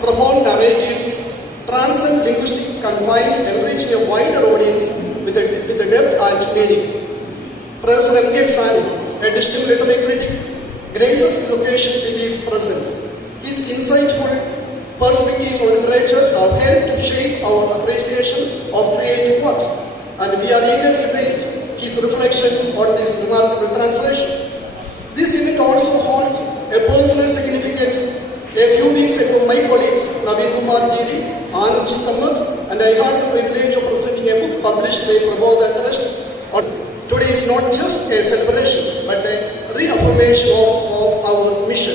profound narratives transcend linguistic confines, enriching a wider audience with a depth and meaning. Professor M.K. Sani, a distinguished literary critic, graces the occasion with his presence. His insightful perspectives on literature have helped to shape our appreciation of creative works, and we are eagerly await his reflections on this remarkable translation. This event also holds a personal significance. A few weeks ago, my colleagues Naveen Kumar Didi, Anand Chittamad, and I had the privilege of presenting a book published by Prabodha Trust. Today is not just a celebration, but a reaffirmation of our mission.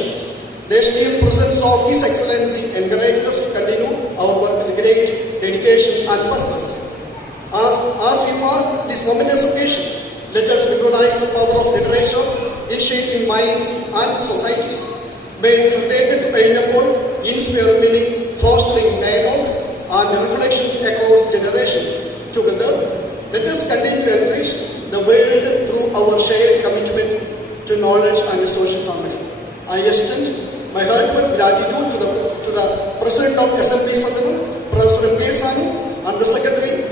The esteemed presence of His Excellency encourages us to continue our work with great dedication and purpose. As we mark this momentous occasion, let us recognize the power of literature in shaping minds and societies. May taken to inspire meaning, fostering dialogue and reflections across generations. Together, let us continue to enrich the world through our shared commitment to knowledge and social harmony. I extend my heartfelt gratitude to the President of SNB Sadanam, Professor M.K. Sani, and the Secretary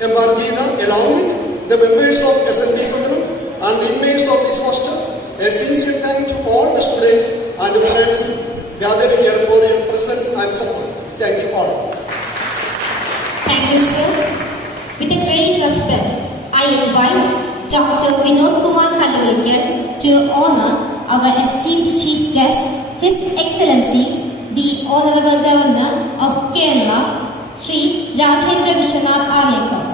M.R. Geeta, along with the members of SNB Sadanam and the inmates of this hostel. A sincere thank to all the students and friends gathered here for your presence and support. Thank you all. Thank you, sir. With a great respect, I invite Dr. Vinod Kumar Kalurikal to honor our esteemed chief guest, His Excellency, the Honorable Governor of Kerala, Sri Rajendra Vishwanath Arlekar.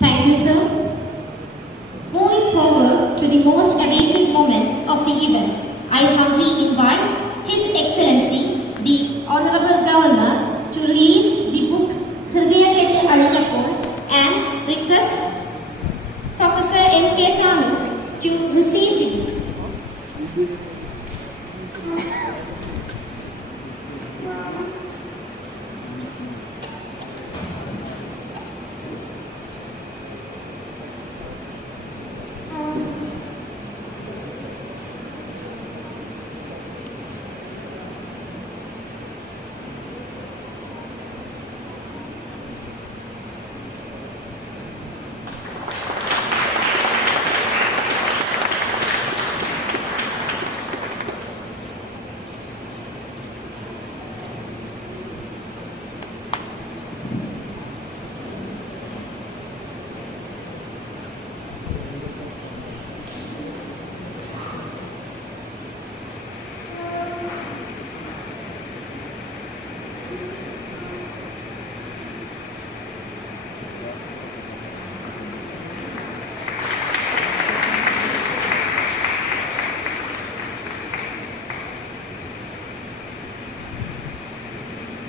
Thank you, sir. Moving forward to the most awaited moment of the event, I humbly invite His Excellency, the Honorable Governor, to release the book Hridayakettu Azhinjappol and request Professor M.K. Sanu to receive the book.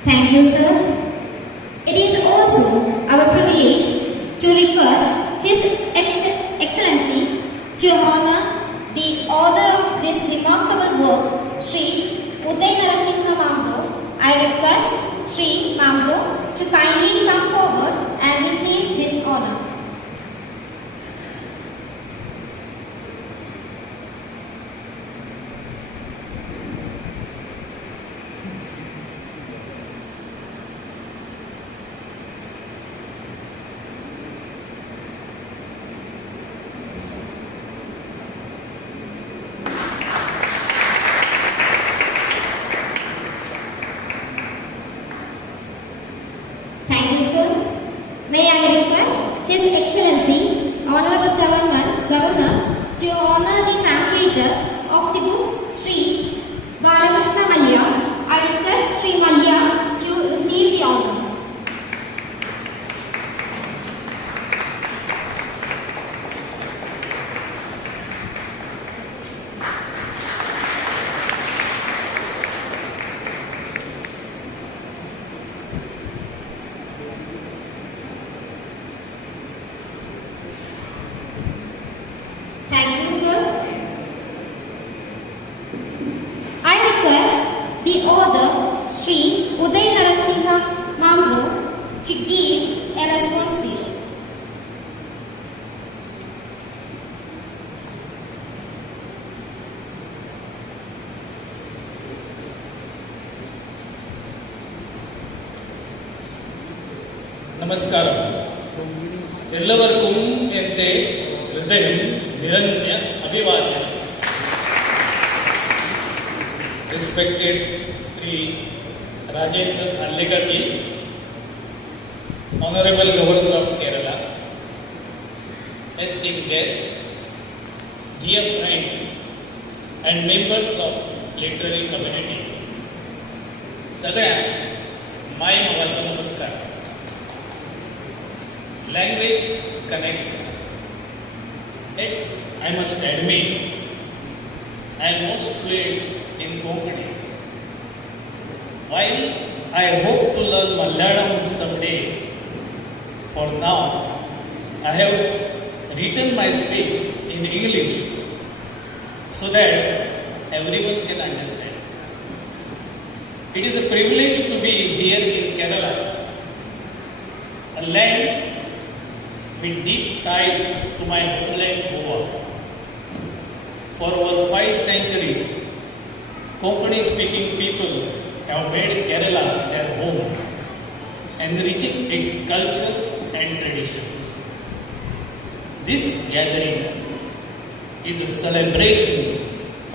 Thank you, sirs. It is also our privilege to request His Excellency to honor the author of this remarkable work, Sri Uday Narasimha Mambo. I request Sri Mambo to kindly come forward and receive this honor. May I request His Excellency, Honorable Governor, to honor the translator of the book, Sri Balakrishna Malya. I request Sri Malya to receive the honor. the author, Sri Uday Narasimha Mamro, to give a response speech. നമസ്കാരം. എല്ലാവർക്കും എൻ്റെ ഹൃദയം നിറഞ്ഞ അഭിവാദ്യം. Respected Sri Rajendra Arlikar ji, Honorable Governor of Kerala, esteemed guests, dear friends and members of literary community, सगळ्यांक my मोगाचो नमस्कार. Language connects us. Yet, I must admit, I am most fluent in Konkani. While I hope to learn Malayalam someday, for now, I have written my speech in English so that everyone can understand. It is a privilege to be here in Kerala, a land with deep ties to my homeland Goa. For over 5 centuries, Konkani-speaking people have made Kerala their home, enriching its culture and traditions. This gathering is a celebration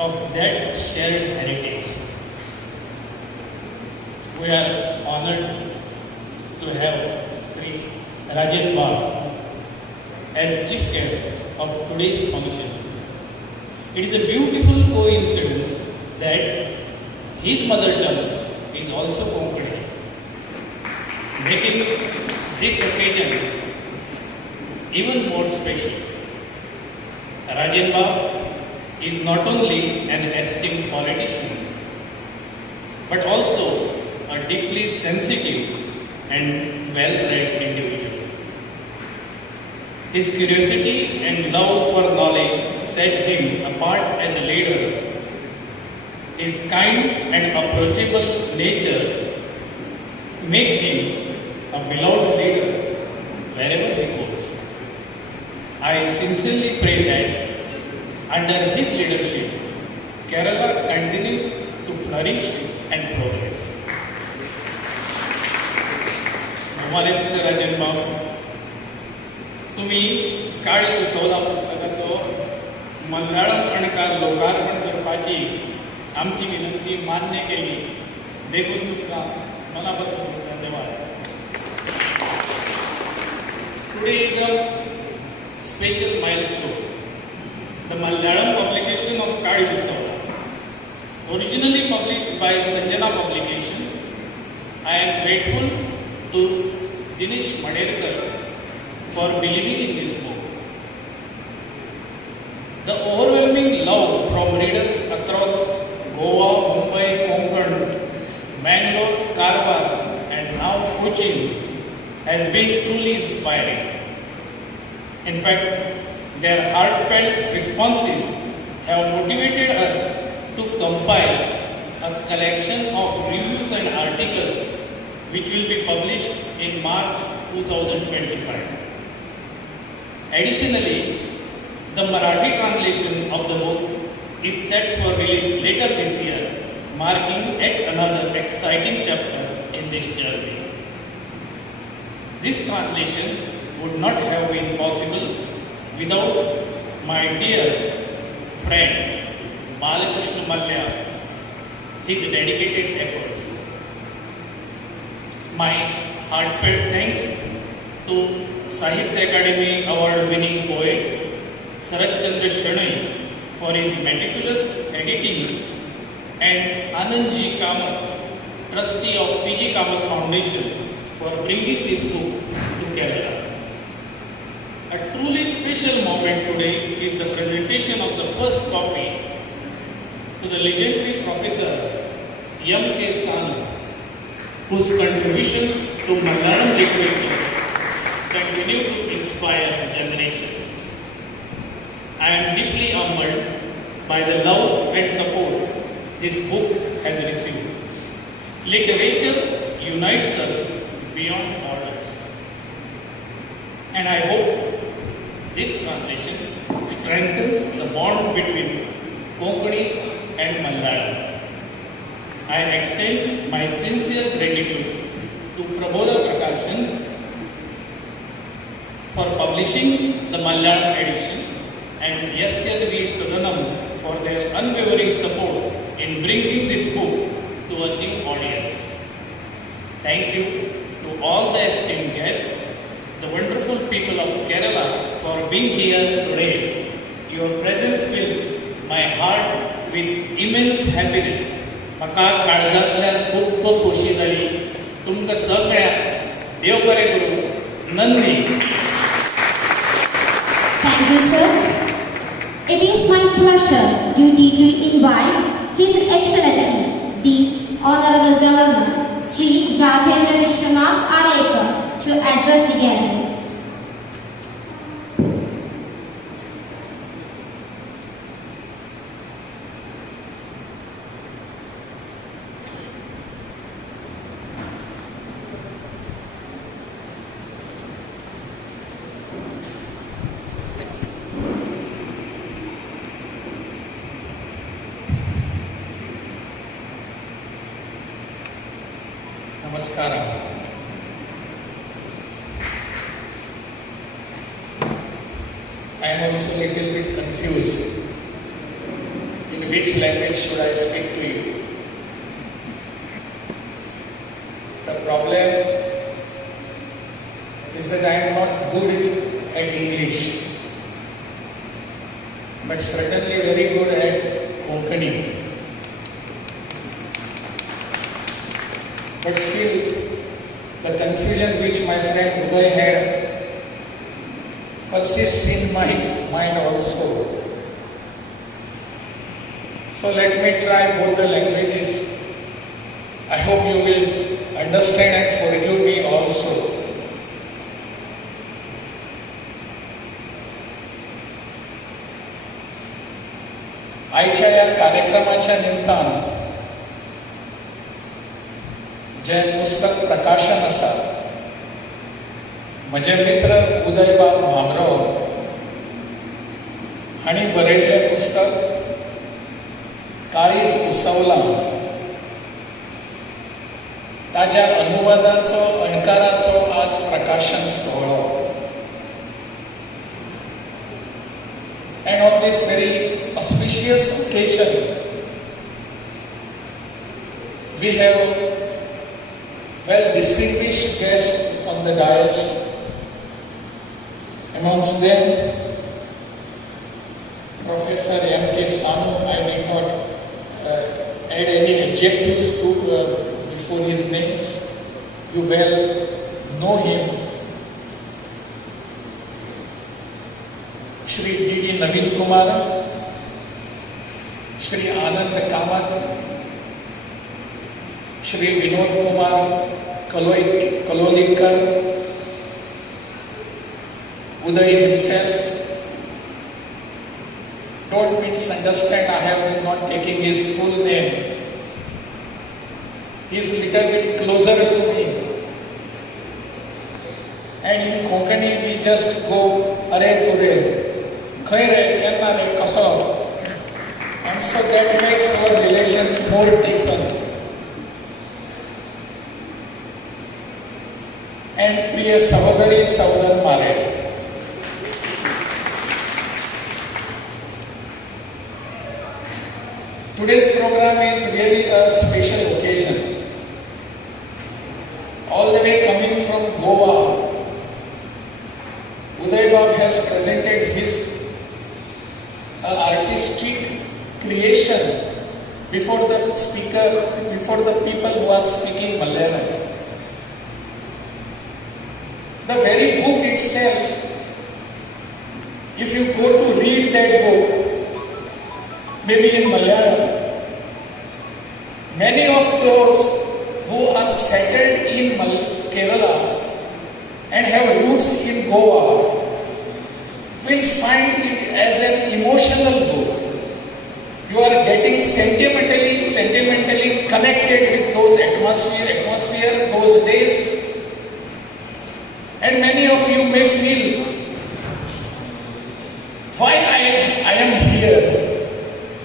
of that shared heritage. We are honored to have Sri Rashtramat as chief guest of today's function. It is a beautiful coincidence that his mother tongue is also Konkani, making this occasion even more special. Rashtramat is not only an esteemed politician, but also a deeply sensitive and well-read individual. His curiosity and love for knowledge set him apart as a leader. His kind and approachable nature make him a beloved leader wherever he goes. I sincerely pray that under his leadership, Kerala continues to flourish and progress. Namaste Rashtramat. तुम्ही काळी चौदा पुस्तकाचो मल्याळम अणकार लोकार्पण करपाची आमची विनंती मान्य केली, देखून तुमकां मनापासून धन्यवाद. Today is a special milestone, the Malayalam publication of Kali Chauda. Originally published by Sanjana Publication, I am grateful to Dinesh Maderkar for believing in this book. The overwhelming love from readers across Goa, Mumbai, Konkan, Bangalore, Karwar and now Cochin has been truly inspiring. In fact, their heartfelt responses have motivated us to compile a collection of reviews and articles which will be published in March 2025. Additionally, the Marathi translation of the book is set for release later this year, marking yet another exciting chapter in this journey. This translation would not have been possible without my dear friend Balakrishna Malya, his dedicated efforts. My heartfelt thanks to Sahitya Academy Award-winning poet Sarat Chandra Shanai for his meticulous editing and Anandji Kamath, trustee of PG Kamath Foundation, for bringing this book to Kerala. A truly special moment today is the presentation of the first copy to the legendary Professor M.K. Sanu, whose contributions to Malayalam literature continue to inspire generations. I am deeply humbled by the love and support this book has received. Literature unites us beyond borders. And I hope this translation strengthens the bond between Konkani and Malayalam. I extend my sincere gratitude to Prabodha Prakashan for publishing the Malayalam edition and Yasyadvi Sadanam for their unwavering support in bringing this book to a new audience. Thank you to all the esteemed guests, the wonderful people of Kerala for being here today. Your presence fills my heart with immense happiness. म्हाका काळजांतल्यान खूब खूब खोशी जाली. तुमकां सगळ्यांक देव बरें करूं. Nandi. Thank you, sir. It is my pleasure duty to invite His Excellency, the Honorable Governor, Sri Rajendra Rashtramat Arlekar, to address the gathering. Namaskaram. I am also a little bit confused. In which language should I speak to you? The problem is that I am not good at English, but certainly very good at Konkani. But still, the confusion which my friend Uday had persists in my mind also. So let me try both the languages. I hope you will understand and forgive me also. आयच्या या कार्यक्रमाच्या निमतान जे पुस्तक प्रकाशन आसा, म्हजे मित्र उदयबाब भामरो हांणी बरयल्लें पुस्तक काळीज उसवलां, ताज्या अनुवादाचो अणकाराचो आज प्रकाशन सोहळो. And on this very auspicious occasion, we have well-distinguished guests on the dais. Amongst them, Professor M.K. Sanu. I need not add any adjectives to before his names. You well know him. Shri D.D. Naveen Kumar, Shri Anand Kamath, Shri Vinod Kumar Kalolikar, Uday himself. Don't misunderstand, I have been not taking his full name. He is a little bit closer to me. And in Konkani we just go, Are Ture, Khair Hai, Kenna Re, Kaso. And so that makes our relations more deeper. And Priya Sahodari Sahodar Mare. Today's program is really a special occasion. All the way coming from Goa, Udaybab has presented his artistic creation before the speaker, before the people who are speaking Malayalam. The very book itself, if you go to read that book, maybe in Malayalam, many of those who are settled in Kerala and have roots in Goa will find it as an emotional book. You are getting sentimentally connected with those atmospheres. atmosphere those days. And many of you may feel, why I am here?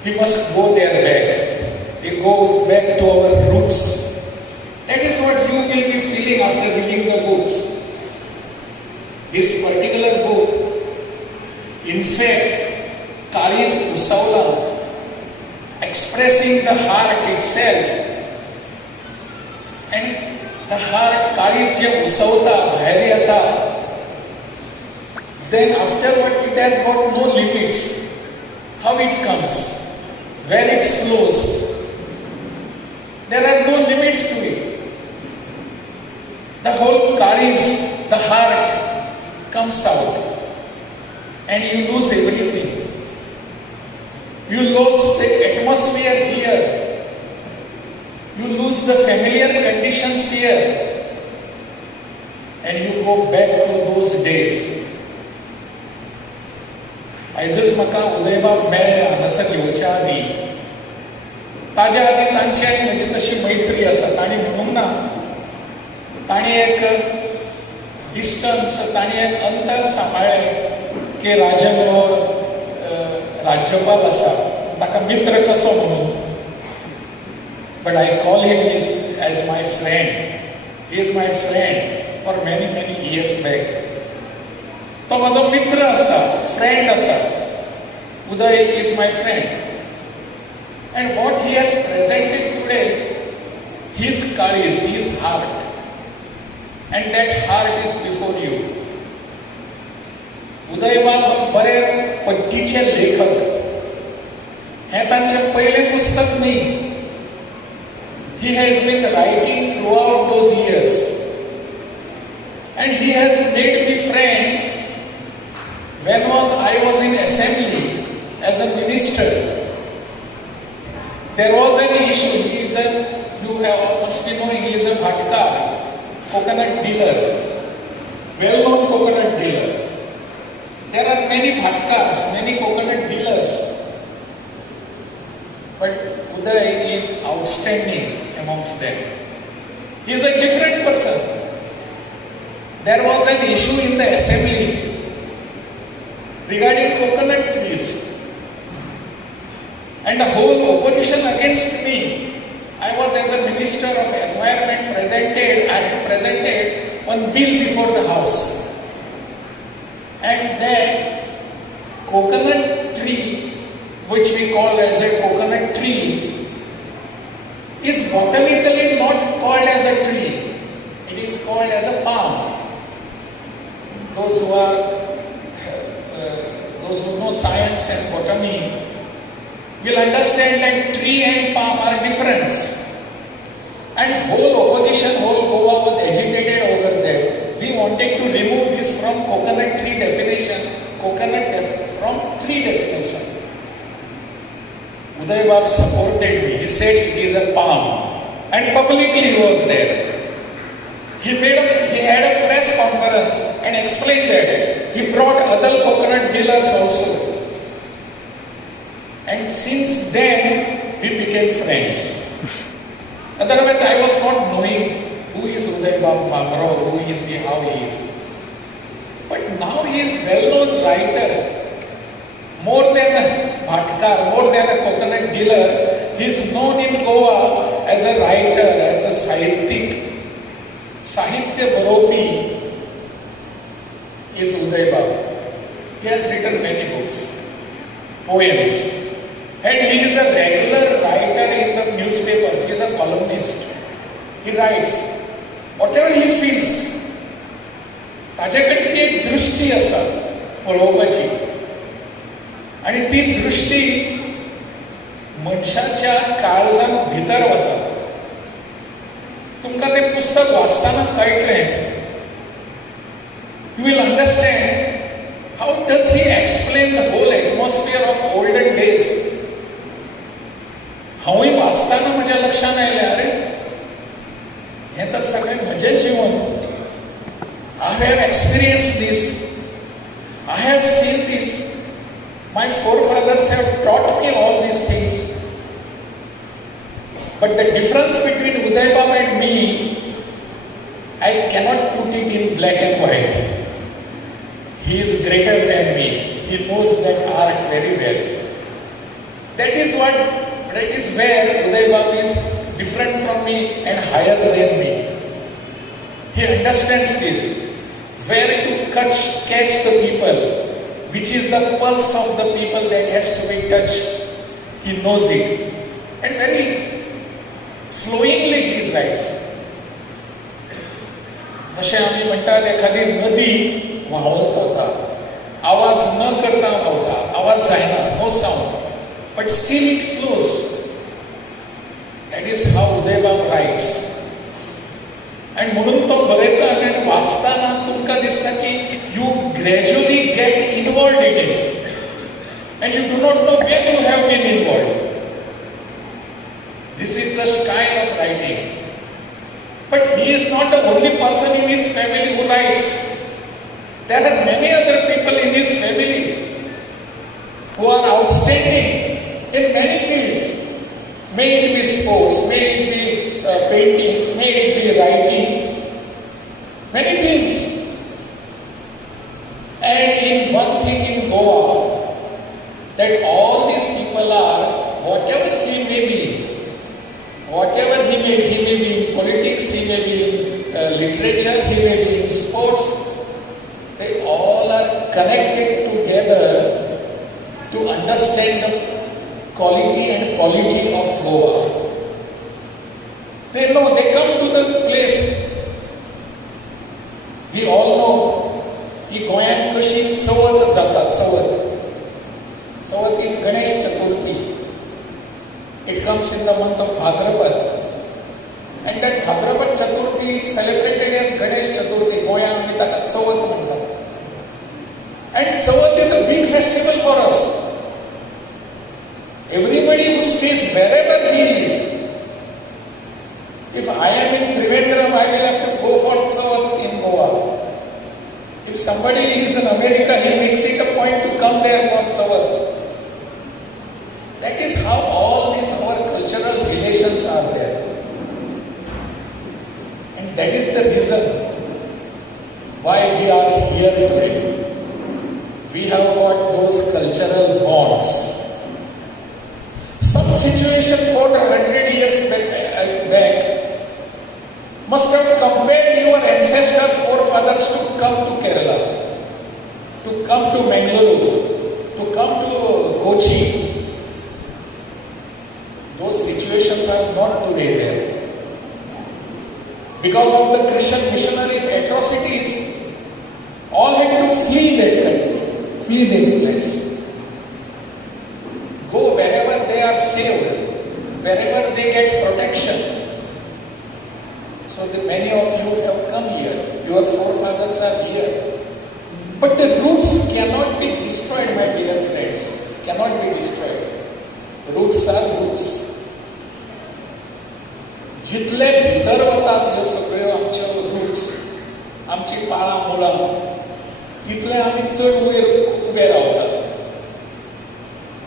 We must go there back. We go back to our roots. That is what you will be feeling after reading the books. This particular book, in fact, carries Usawla, expressing the heart itself. And the heart carries the Usawta, Bhairiyata. Then afterwards it has got no limits. How it comes, where it flows. There are no limits to it. The whole carries, the heart comes out. And you lose everything. You lose the atmosphere here. You lose the familiar conditions here. And you go back to those days. आयजच म्हाका उदयबाब मेळ्ळे हांगासर येवच्या आदीं ताज्या आदीं तांची आनी म्हजी तशी मैत्री आसा. ताणी म्हणूंक ना, ताणी एक डिस्टन्स, ताणी एक अंतर सांबाळ्ळें की राजन हो राज्यपाल आसा, ताका मित्र कसो म्हणून. But I call him as my friend. He is my friend for many years back. तो म्हजो मित्र आसा, फ्रेंड आसा. Uday is my friend. And what he has presented today, his courage, his heart, and that heart is before you. उदयबाब बरे पट्टीचे लेखक. हें तांचें पयलें पुस्तक न्ही. He has been writing throughout those years. And he has made me friend when I was in assembly as a minister. There was an issue. You must be knowing, he is a bhatkar, coconut dealer, well-known coconut dealer. There are many bhatkars, many coconut dealers. But Uday is outstanding amongst them. He is a different person. There was an issue in the assembly regarding coconut trees. And the whole opposition against me. I was as a minister of environment I had presented one bill before the house. And that coconut tree, which we call as a coconut tree, is botanically not called as a tree. It is called as a palm. Those who know science and botany will understand that tree and palm are different. And whole opposition, whole Goa was agitated over that. We wanted to remove this from coconut tree definition, from tree definition. Udaybab supported me. He said it is a palm. And publicly he was there. He had a press conference and explained that. He brought other coconut dealers also. And since then, we became friends. Otherwise, I was not knowing who is Udaybab Mamro, who is he, how he is. But now he is well-known writer. More than a bhatkar, more than a coconut dealer, he is known in Goa as a writer, as a sahityik. Sahitya Baropi is Udaybab. He has written many books, poems. And he is a regular writer in the newspapers. He is a columnist. He writes whatever he feels. ताजे कडेन ती एक दृष्टी आसा पळोवपाची. आनी ती दृष्टी मनशाच्या काळजान भितर वता. तुमकां तें पुस्तक वाचतना कळटलें. You will understand how does he explain the whole atmosphere of olden days. हांवूय वाचताना म्हज्या लक्षांत आयलें, अरे हें तर सगळें म्हजें जिवन. I have experienced this. I have seen this. My forefathers have taught me all these things. But the difference between Udaybab and me, I cannot put it in black and white. He is greater than me. He knows that art very well. That is where Udaybab is different from me and higher than me. He understands this. Where to catch the people, which is the pulse of the people that has to be touched. He knows it. And very flowingly he writes. जसे आम्ही म्हणतात एखादी नदी वाहत होता, आवाज न करता व्हावता, आवाज जायना, no sound, but still it flows. That is how Udaybab writes. आणि म्हणून तो बरयता आणि वाचताना तुमकां दिसता की you gradually get involved in it and you do not know when you have been involved. This is the style of writing. But he is not the only person in his family who writes. There are many other people in his family who are outstanding in many fields. May it be sports, may it be paintings, may it be writing, many things. And in one thing in Goa, that all these people are, whatever he may be in politics, he may be in literature, he may be in sports, they all are connected together to understand the quality and polity of Goa. They know, they come to the place. We all know, की गोंयांत कशी चवथ जाता, Chavath is Ganesh Chaturthi. It comes in the month of Bhadrapad. And that Bhadrapad Chaturthi is celebrated as Ganesh Chaturthi. Goyan आमी ताका चवथ म्हणटात. And Chavath is a big festival for us. Everybody who stays wherever he is. If I am in Trivandrum, I will have to go for Chavath in Goa. If somebody is in America, he makes it a point to come there for Chavath. That is how all these our cultural relations are there. And that is the reason why we are here today. We have got those cultural bonds. Some situation 400 years back must have compelled your ancestor forefathers to come to Kerala, to come to Mangalore, to come to Kochi. Those situations are not today there. Because of the Christian missionaries' atrocities, all had to flee that country, flee that place. Go wherever they are saved, wherever they get protection. So many of you have come here, your forefathers are here. But the roots cannot be destroyed, my dear friends, cannot be destroyed. Roots are roots. जितले भितर वतात ह्यो सगळ्यो आमच्यो roots, आमची पाळां मुळां, तितले आमी चड वयर उबे रावतात.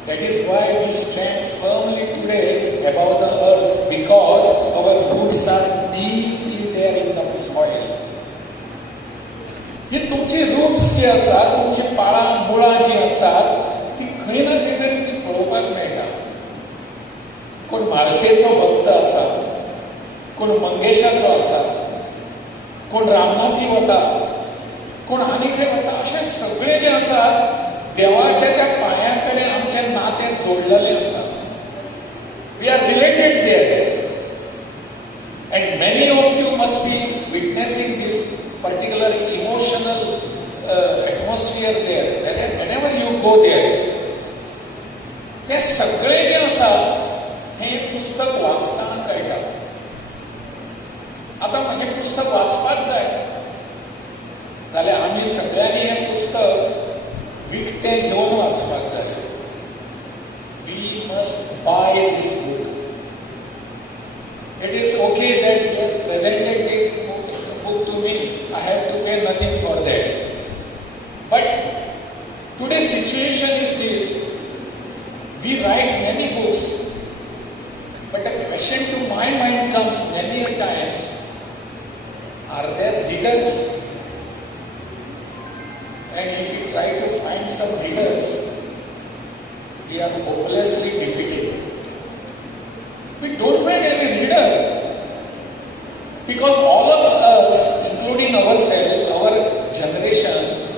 That is why we stand firmly today above the earth, because our roots are deeply there in the soil. ही तुमची रूट्स जी आसात, तुमची पाळां मुळां जी आसात, ती खंय ना खंय तरी ती पळोवपाक मेळटा. कोण म्हाळशेचो भक्त आसा, कोण मंगेशाचो आसा, कोण रामनाथी वता, कोण आनी खंय वता, अशें सगळे जे आसात देवाच्या त्या पांया कडेन आमचें नातें जोडलेलें आसा. We are related there. And many of you must be witnessing these particular emotional atmosphere there. Whenever you go there, ते सगळे जे आसा हें पुस्तक वाचतना कळटा. आता हे पुस्तक वाचपाक जाय जाल्यार आमी सगळ्यांनी हें पुस्तक विकतें घेवन वाचपाक जाय. We must buy these book. It is okay that you have presented the book to me. I have to pay nothing for that. But today's situation is this. We write many books, but the question question to my mind comes many a times, are there readers? And if we try to find some readers, we are hopelessly defeated. We don't find any reader because all of us, including ourselves, our generation,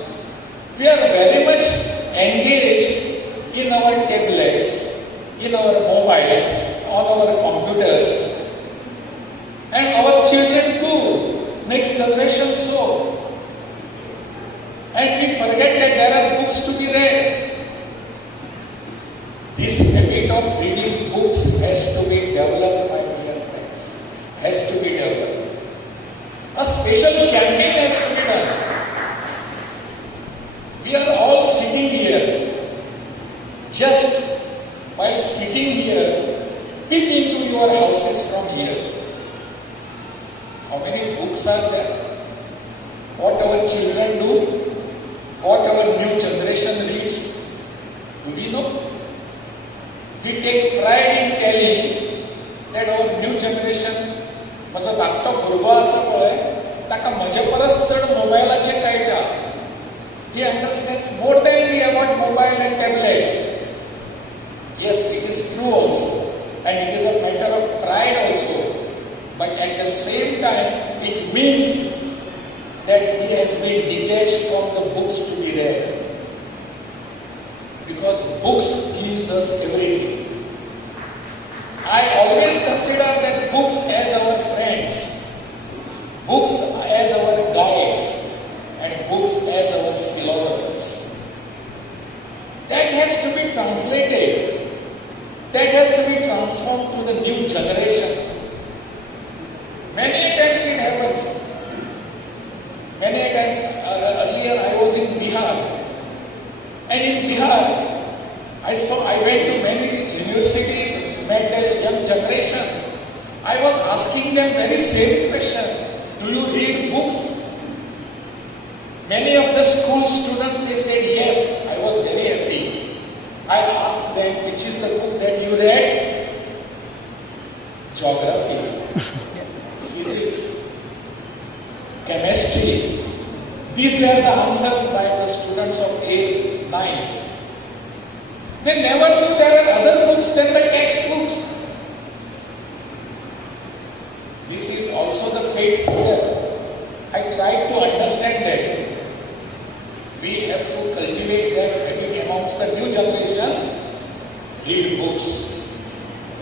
we are very much engaged in our tablets, in our mobiles, on our computers, and our children too, next generation so. And we forget that there are books to be read. This habit of reading books has to be developed, my dear friends. Has to be developed. A special campaign has to be done. We are all sitting here. Just while sitting here, peep into your houses from here. How many books are there? What our children do? What our new generation reads? Do we know? We take pride in telling that our new generation, म्हजो धाकटो भुरगो आसा पळय, ताका म्हजे परस चड मोबायलाचें कळटा. He understands more than we about mobile and tablets. Yes, it is true also, and it is a matter of pride also. But at the same time, it means that he has been detached from the books to be read. Because books gives us everything. I always consider that books as our friends, books as our guides, and books as our philosophers. That has to be translated. That has to be transformed to the new generation. Many times it happens. Many times, earlier I was in Bihar, and in Bihar, I went to many universities, met the young generation. I was asking them very same question: do you read books? Many of the school students, they said yes. I was very happy. I asked them, which is the book that you read? Geography, physics, chemistry. These were the answers by the students of 8th, 9th. They never knew there were other books than the textbooks. This is also the fate here. I tried to understand that. We have to cultivate that habit amongst the new generation, read books.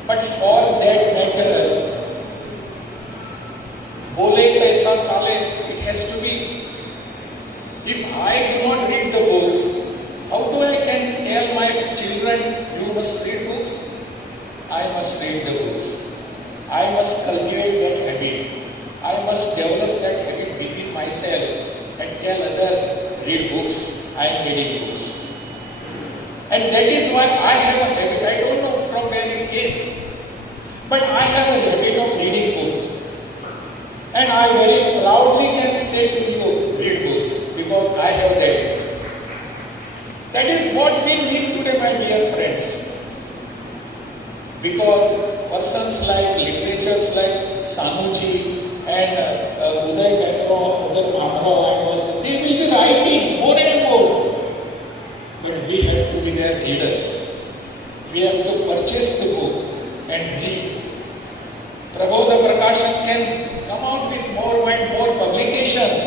But for that matter, bole taisa chale, it has to be. If I do not read the books, how do I can tell my children, you must read books? I must read the books. I must cultivate that habit. I must develop that habit within myself and tell others, read books. I am reading books. And that is why I have a habit. I don't know from where it came, but I have a habit of reading books. And I very proudly can say to you, read books, because I have that. That is what we need today, my dear friends. Because persons like literatures like Sanuji and Uday Gandro, Uday Mamro and all, they will be writing more and more. But we have to be their readers. We have to purchase the book and read. Prabodha Prakasham can come out with more and more publications,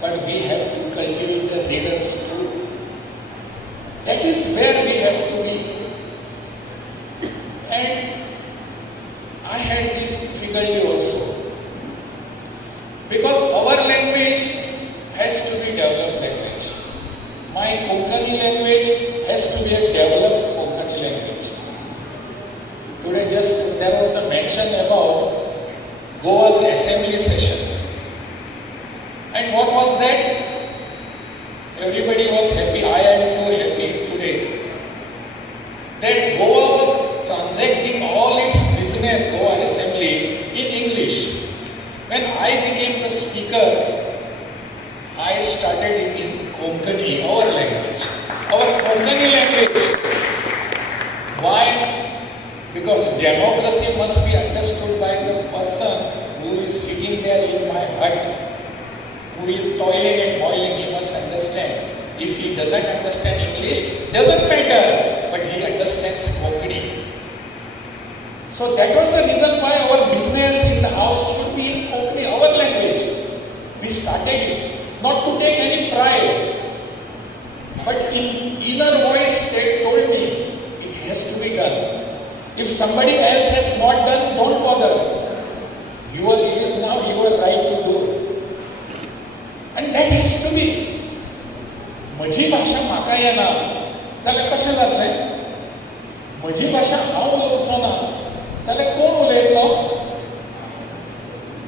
but we have to cultivate the readers too. That is where we have to be. And I had this difficulty also. Because our language has to be developed language. My Konkani language has to be a developed Konkani language. Today there was a mention about Goa's assembly session. And what was that? Everybody was happy. I am too happy today. That Goa was transacting all its business, Goa assembly, in English. When I became the speaker, I started it in Konkani, our language. Our Konkani language. Why? Because democracy must be understood by the person who is sitting there in my hut, who is toiling and boiling. He must understand. If he doesn't understand English, doesn't matter, but he understands Konkani. So that was the reason why our business in the house should be in Konkani, our language. We started it, not to take any pride, but in inner voice they told me, it has to be done. If somebody else has not done, don't bother. It is now your right to do it. And that has to be. म्हजी भाशा म्हाका येना जाल्यार कशें जातलें? म्हजी भाशा हांव उलोवचो ना जाल्यार कोण उलयतलो?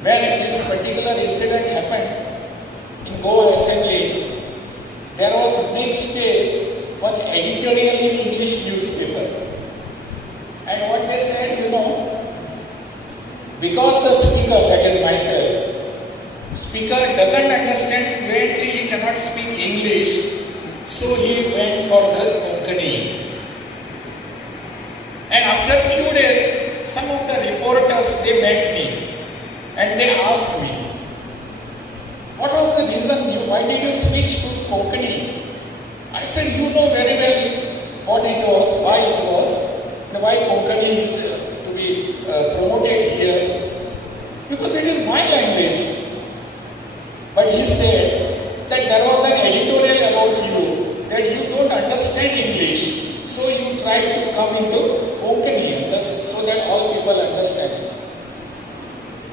When this particular incident happened in Goa Assembly, there was next day one editorial in English newspaper. And what they said, because the speaker, that is myself, speaker doesn't understand fluently, he cannot speak English, so he went for the Konkani. And after a few days, some of the reporters, they met me and they asked me, what was the reason, why did you switch to Konkani? I said, you know very well what it was, why it was, and why Konkani is to be promoted here. Because it is my language. But he said that there was an editorial about you, that you don't understand English, so you try to come into Konkani so that all people understand.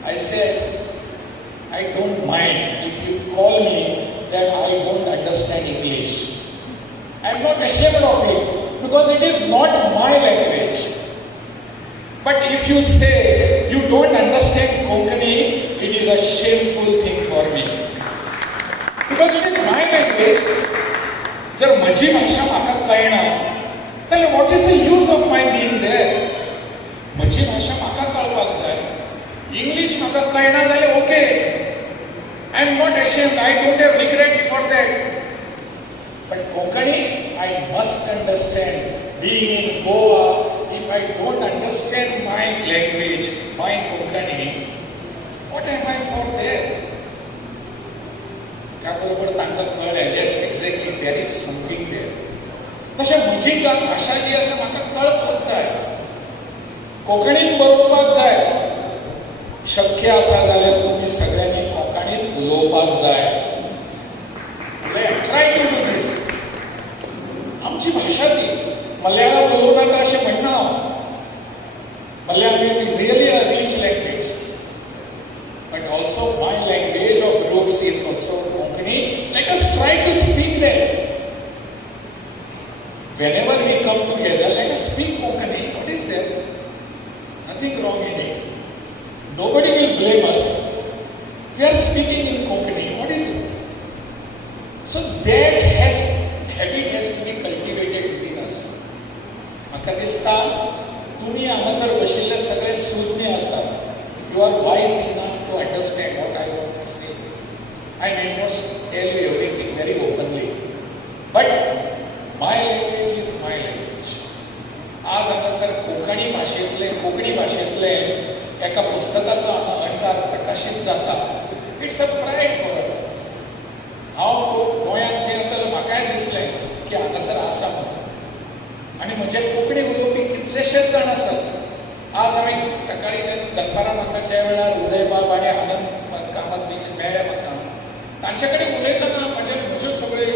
I said, I don't mind if you call me that I don't understand English. I am not ashamed of it, because it is not my language. But if you say you don't understand Konkani, it is a shameful thing for me. Because it is my language. जर म्हजी भाशा म्हाका कळना जाल्यार what is the use of my being there? म्हजी भाशा म्हाका कळपाक जाय. English म्हाका कळना जाल्यार okay. I am not ashamed. I don't have regrets for that. But Konkani, I must understand. Being in Goa, if I don't understand my language, my Konkani, what am I for there? त्याबरोबर तांकां कळ्ळें, yes, exactly, there is something there. तशें म्हजी भाशा जी आसा म्हाका कळपाक जाय, कोंकणीन बरोवपाक जाय. शक्य आसा जाल्यार तुमी सगळ्यांनी कोंकणीन उलोवपाक जाय. Try to do these. आमची भाशा ती. मल्याळम उलोवं नाका अशें म्हणना हांव. Malayalam is really a rich language. But also my language of roots is also Konkani. Let us try to speak that. Whenever we come together, let us speak Konkani. What is there? Nothing wrong in it. Nobody will blame us. We are speaking in Konkani. What is it? So that habit has to be cultivated within us. म्हाका दिसता तुमी हांगासर बशिल्ले सगळे सुज्ञ आसात. You are wise enough to understand what I want to say. I may not tell you everything very openly, but my language is my language. आज हांगासर कोंकणी भाशेंतले एका पुस्तकाचो हांगा अणकार प्रकाशीत जाता. It's a pride for us. हांव गोंयांत थंय आसतना म्हाकाय दिसलें की हांगासर आसा म्हणून. आनी म्हजे कोंकणी उलोवपी कितलेशेच जाण आसात. आज हांवें सकाळी दनपारां म्हाका ज्या वेळार उदयबाब आनी आनंद कामत बीच मेळ्ळे म्हाका, तांचे कडेन उलयतना म्हज्यो सगळ्यो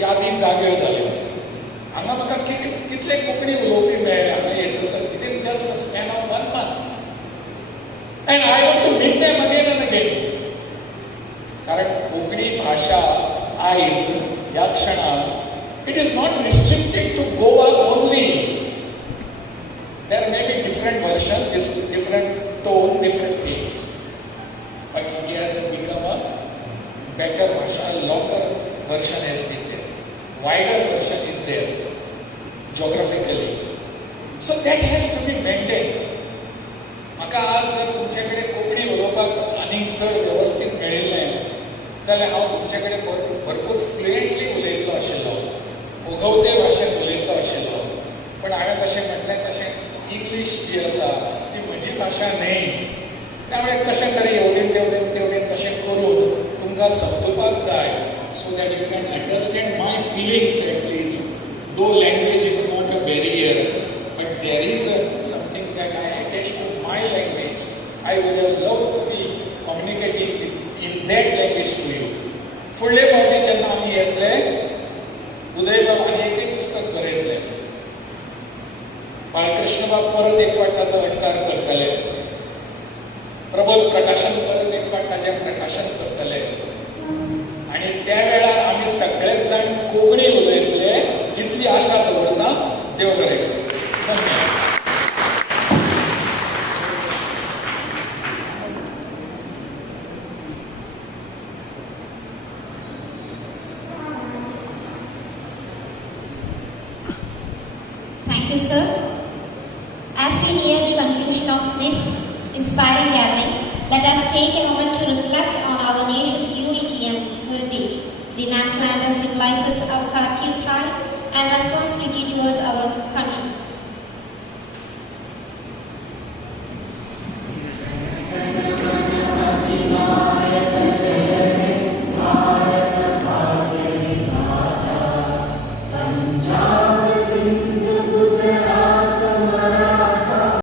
यादी जाग्यो जाल्यो. हांगा म्हाका कितले कोंकणी उलोवपी मेळ्ळे हांगा येतकच within just a span of 1 month. And I want to meet them again and again. कारण कोंकणी भाशा आयज ह्या क्षणाक it is not restricted to Goa only. There may be different versions, different tone, different things. But India has become a better version, a longer version has been there. Wider version is there, geographically. So that has to be maintained. म्हाका आज जर तुमचे कडेन कोंकणी उलोवपाक आनीक चड वेवस्थीत मेळिल्लें जाल्यार हांव तुमचे कडेन भरपूर फ्लुएंटली उलयतलो आशिल्लो, ओगवते भाशेन उलयतलो आशिल्लो. पण हांवें तशें म्हटलें तशें इंग्लीश इंग्लीश जी आसा ती म्हजी भाशा न्हय. त्यामुळे कशें तरी तेवढेन कशें करून तुमकां समजुपाक जाय so that you can understand my feelings at least. Though language is not a barrier but there is something that I attach to my language. I would have love to be communicating in that language to you. फुडले फावटी जेन्ना आमी येतले उदय बाब आनी एक पुस्तक बरयतले. बाळकृष्ण बाब परत एक फावट ताचो अणकार करतले. प्रबोध प्रकाशन परत एक फावट ताचें प्रकाशन करतले. आनी त्या वेळार आमी सगळेच जाण कोंकणी उलयतले इतली आशा दवरता. देव बरें करूं. धन्यवाद. Thank you, sir. As we near the conclusion of this inspiring gathering, let us take a moment to reflect on our nation's unity and heritage. The national anthem symbolizes our collective pride and responsibility towards our country.